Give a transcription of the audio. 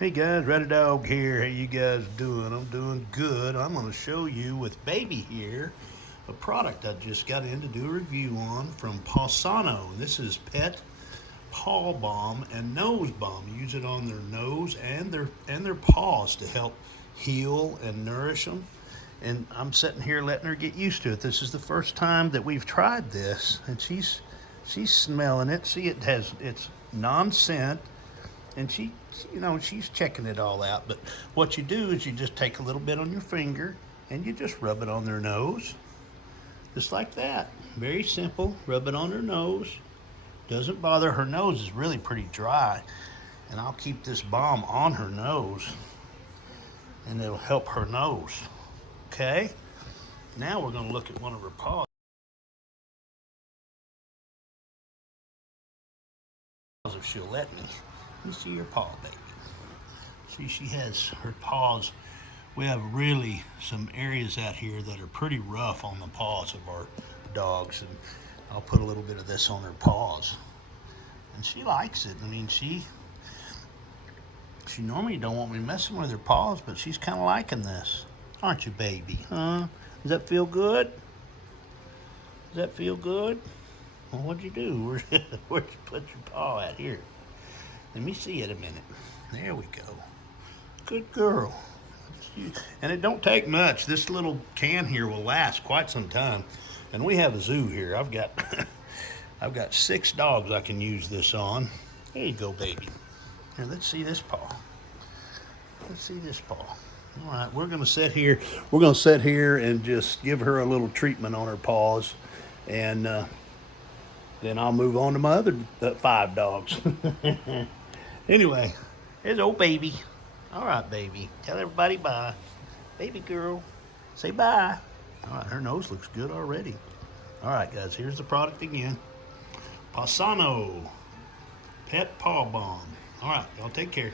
Hey guys, Red Dog here. How you guys doing? I'm doing good. I'm going to show you with Baby here a product I just got in to do a review on from PawSono. This is Pet Paw Balm and Nose Balm. Use it on their nose and their paws to help heal and nourish them. And I'm sitting here letting her get used to it. This is the first time that we've tried this, and she's smelling it. See, it's non-scent. And she's checking it all out. But what you do is you just take a little bit on your finger and you just rub it on their nose, just like that. Very simple. Rub it on her nose. Doesn't bother. Her nose is really pretty dry, and I'll keep this balm on her nose, and it'll help her nose. Okay. Now we're going to look at one of her paws. If she'll let me. Let me see your paw, baby. See, she has her paws. We have really some areas out here that are pretty rough on the paws of our dogs, and I'll put a little bit of this on her paws, and she likes it. I mean, she normally don't want me messing with her paws, but she's kind of liking this, aren't you, baby? Huh? Does that feel good? Does that feel good? Well, what'd you do? Where'd you put your paw at? Here. Let me see it a minute. There we go. Good girl. And it don't take much. This little can here will last quite some time. And we have a zoo here. I've got I've got 6 dogs I can use this on. There you go, baby. Here, let's see this paw. Let's see this paw. All right, we're gonna sit here. We're gonna sit here and just give her a little treatment on her paws, and then I'll move on to my other 5 dogs. Anyway, there's old baby. All right, baby. Tell everybody bye. Baby girl, say bye. All right, her nose looks good already. All right, guys, here's the product again. PawSono Pet Paw Balm. All right, y'all take care.